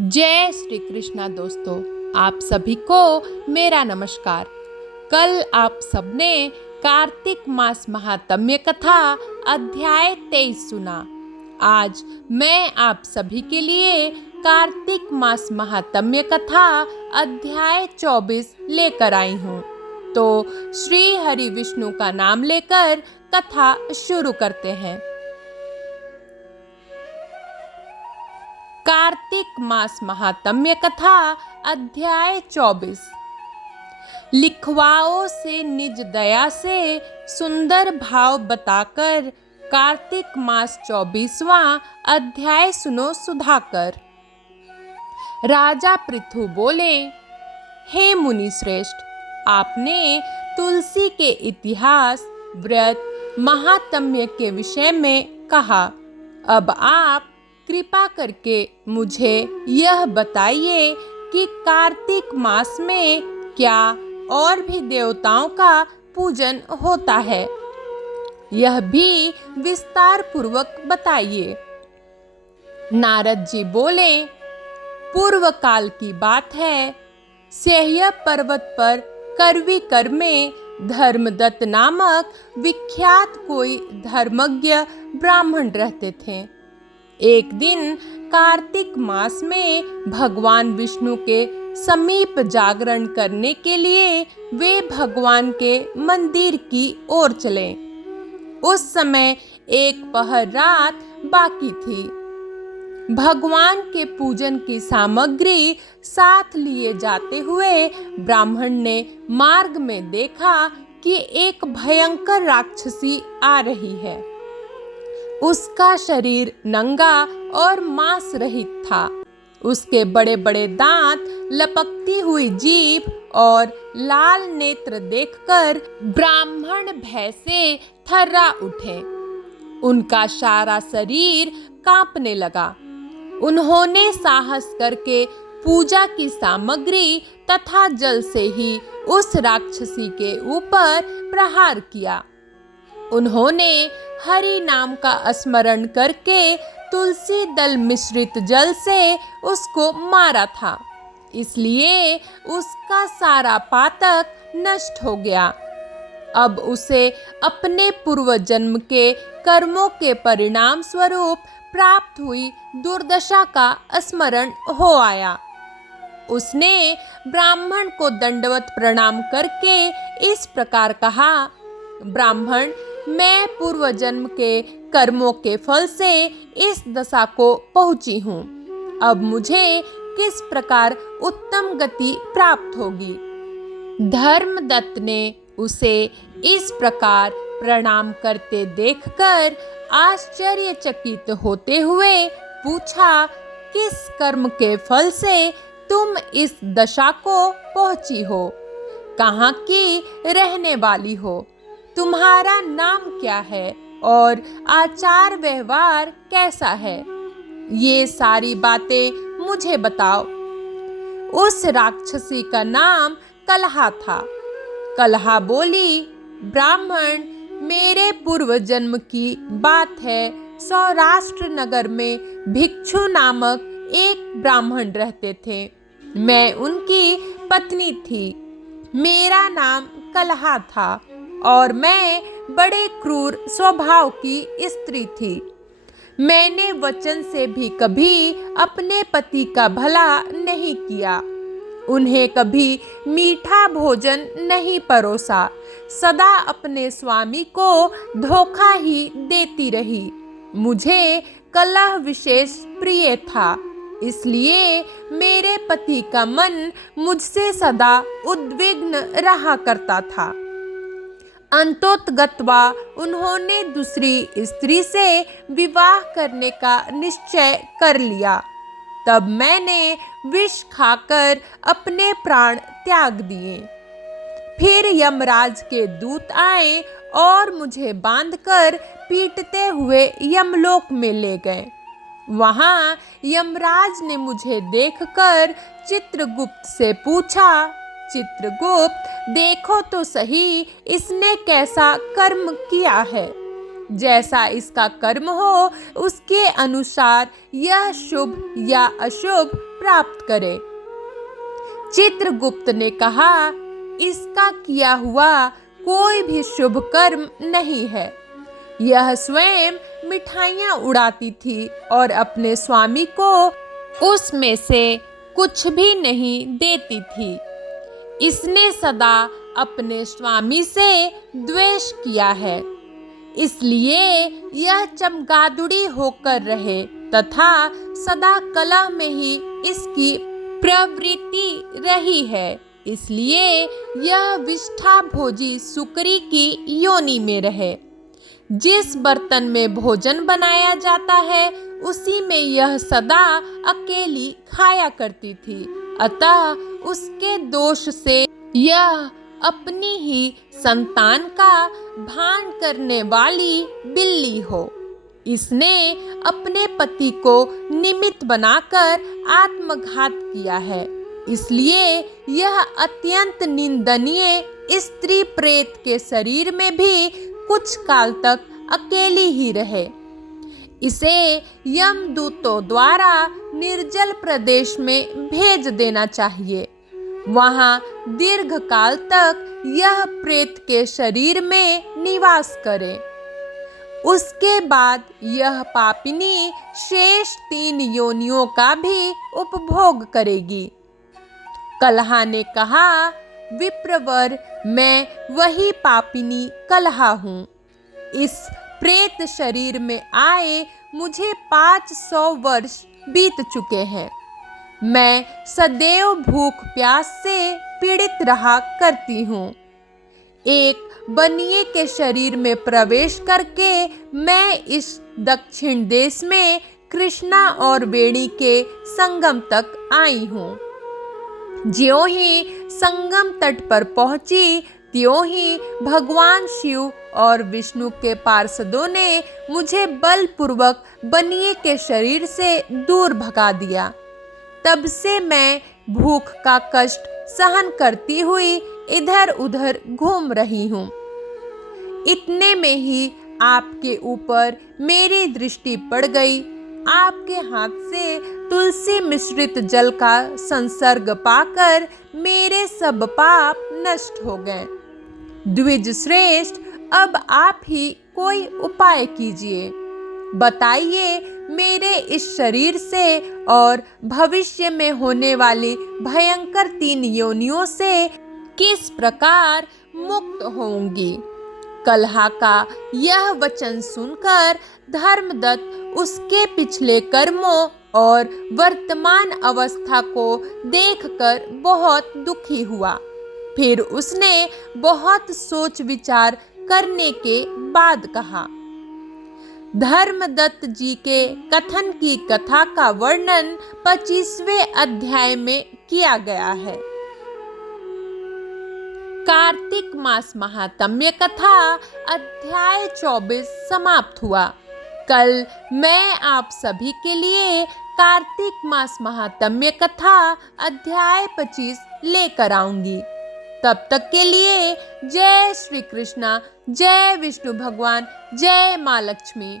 जय श्री कृष्णा दोस्तों, आप सभी को मेरा नमस्कार। कल आप सबने कार्तिक मास महात्म्य कथा अध्याय 23 सुना। आज मैं आप सभी के लिए कार्तिक मास महात्म्य कथा अध्याय 24 लेकर आई हूँ। तो श्री हरि विष्णु का नाम लेकर कथा शुरू करते हैं। कार्तिक मास महात्म्य कथा अध्याय 24। लिखवाओ से निज दया से सुंदर भाव बताकर कार्तिक मास 24वां अध्याय सुनो सुधाकर। राजा पृथु बोले, हे मुनि श्रेष्ठ, आपने तुलसी के इतिहास, व्रत, महात्म्य के विषय में कहा। अब आप कृपा करके मुझे यह बताइए कि कार्तिक मास में क्या और भी देवताओं का पूजन होता है, यह भी विस्तार पूर्वक बताइए। नारद जी बोले, पूर्व काल की बात है। सह्य पर्वत पर करवीकर में धर्मदत्त नामक विख्यात कोई धर्मज्ञ ब्राह्मण रहते थे। एक दिन कार्तिक मास में भगवान विष्णु के समीप जागरण करने के लिए वे भगवान के मंदिर की ओर चले। उस समय एक पहर रात बाकी थी। भगवान के पूजन की सामग्री साथ लिए जाते हुए ब्राह्मण ने मार्ग में देखा कि एक भयंकर राक्षसी आ रही है। उसका शरीर नंगा और मांस रहित था। उसके बड़े बड़े दांत, लपकती हुई जीभ और लाल नेत्र देखकर ब्राह्मण भय से थर्रा उठे। उनका सारा शरीर कांपने लगा। उन्होंने साहस करके पूजा की सामग्री तथा जल से ही उस राक्षसी के ऊपर प्रहार किया। उन्होंने हरि नाम का स्मरण करके तुलसी दल मिश्रित जल से उसको मारा था, इसलिए उसका सारा पातक नष्ट हो गया। अब उसे अपने पूर्व जन्म के कर्मों के परिणाम स्वरूप प्राप्त हुई दुर्दशा का स्मरण हो आया। उसने ब्राह्मण को दंडवत प्रणाम करके इस प्रकार कहा, ब्राह्मण, मैं पूर्व जन्म के कर्मों के फल से इस दशा को पहुंची हूँ। अब मुझे किस प्रकार उत्तम गति प्राप्त होगी? धर्मदत्त ने उसे इस प्रकार प्रणाम करते देखकर आश्चर्यचकित होते हुए पूछा, किस कर्म के फल से तुम इस दशा को पहुंची हो? कहाँ की रहने वाली हो? तुम्हारा नाम क्या है और आचार व्यवहार कैसा है? ये सारी बातें मुझे बताओ। उस राक्षसी का नाम कलहा था। कलहा बोली, ब्राह्मण, मेरे पूर्व जन्म की बात है। सौराष्ट्र नगर में भिक्षु नामक एक ब्राह्मण रहते थे। मैं उनकी पत्नी थी। मेरा नाम कलहा था और मैं बड़े क्रूर स्वभाव की स्त्री थी। मैंने वचन से भी कभी अपने पति का भला नहीं किया। उन्हें कभी मीठा भोजन नहीं परोसा। सदा अपने स्वामी को धोखा ही देती रही। मुझे कलह विशेष प्रिय था, इसलिए मेरे पति का मन मुझसे सदा उद्विग्न रहा करता था। अंतोतगत्वा उन्होंने दूसरी स्त्री से विवाह करने का निश्चय कर लिया। तब मैंने विष खाकर अपने प्राण त्याग दिए। फिर यमराज के दूत आए और मुझे बांधकर पीटते हुए यमलोक में ले गए। वहां यमराज ने मुझे देखकर चित्रगुप्त से पूछा, चित्रगुप्त, देखो तो सही इसने कैसा कर्म किया है। जैसा इसका कर्म हो उसके अनुसार यह शुभ या अशुभ प्राप्त करे। चित्रगुप्त ने कहा, इसका किया हुआ कोई भी शुभ कर्म नहीं है। यह स्वयं मिठाइयाँ उड़ाती थी और अपने स्वामी को उसमें से कुछ भी नहीं देती थी। इसने सदा अपने स्वामी से द्वेष किया है, इसलिए यह चमगादुड़ी होकर रहे तथा सदा कलह में ही इसकी प्रवृत्ति रही है। इसलिए यह विष्ठा भोजी सुकरी की योनि में रहे। जिस बर्तन में भोजन बनाया जाता है उसी में यह सदा अकेली खाया करती थी, अतः उसके दोष से यह अपनी ही संतान का भान करने वाली बिल्ली हो। इसने अपने पति को निमित्त बनाकर आत्मघात किया है, इसलिए यह अत्यंत निंदनीय स्त्री प्रेत के शरीर में भी कुछ काल तक अकेली ही रहे। इसे यमदूतों द्वारा निर्जल प्रदेश में भेज देना चाहिए। वहां दीर्घ काल तक यह प्रेत के शरीर में निवास करे। उसके बाद यह पापिनी शेष 3 योनियों का भी उपभोग करेगी। कलहा ने कहा, विप्रवर, मैं वही पापिनी कलहा हूँ। इस प्रेत शरीर में आए मुझे 500 वर्ष बीत चुके हैं। मैं सदैव भूख प्यास से पीड़ित रहा करती हूँ। एक बनिए के शरीर में प्रवेश करके मैं इस दक्षिण देश में कृष्णा और वेणी के संगम तक आई हूँ। ज्यों ही संगम तट पर पहुंची त्यों ही भगवान शिव और विष्णु के पार्षदों ने मुझे बलपूर्वक बनिए के शरीर से दूर भगा दिया। तब से मैं भूख का कष्ट सहन करती हुई इधर उधर घूम रही हूँ। इतने में ही आपके ऊपर मेरी दृष्टि पड़ गई। आपके हाथ से तुलसी मिश्रित जल का संसर्ग पाकर मेरे सब पाप नष्ट हो गए। द्विज श्रेष्ठ, अब आप ही कोई उपाय कीजिए। बताइए, मेरे इस शरीर से और भविष्य में होने वाली भयंकर 3 योनियों से किस प्रकार मुक्त होंगी। कलहा का यह वचन सुनकर धर्मदत्त उसके पिछले कर्मों और वर्तमान अवस्था को देखकर बहुत दुखी हुआ। फिर उसने बहुत सोच विचार करने के बाद कहा, धर्मदत्त जी के कथन की कथा का वर्णन 25वें अध्याय में किया गया है। कार्तिक मास महात्म्य कथा अध्याय 24 समाप्त हुआ। कल मैं आप सभी के लिए कार्तिक मास महात्म्य कथा अध्याय 25 लेकर आऊंगी। तब तक के लिए जय श्री कृष्णा, जय विष्णु भगवान, जय माँ लक्ष्मी।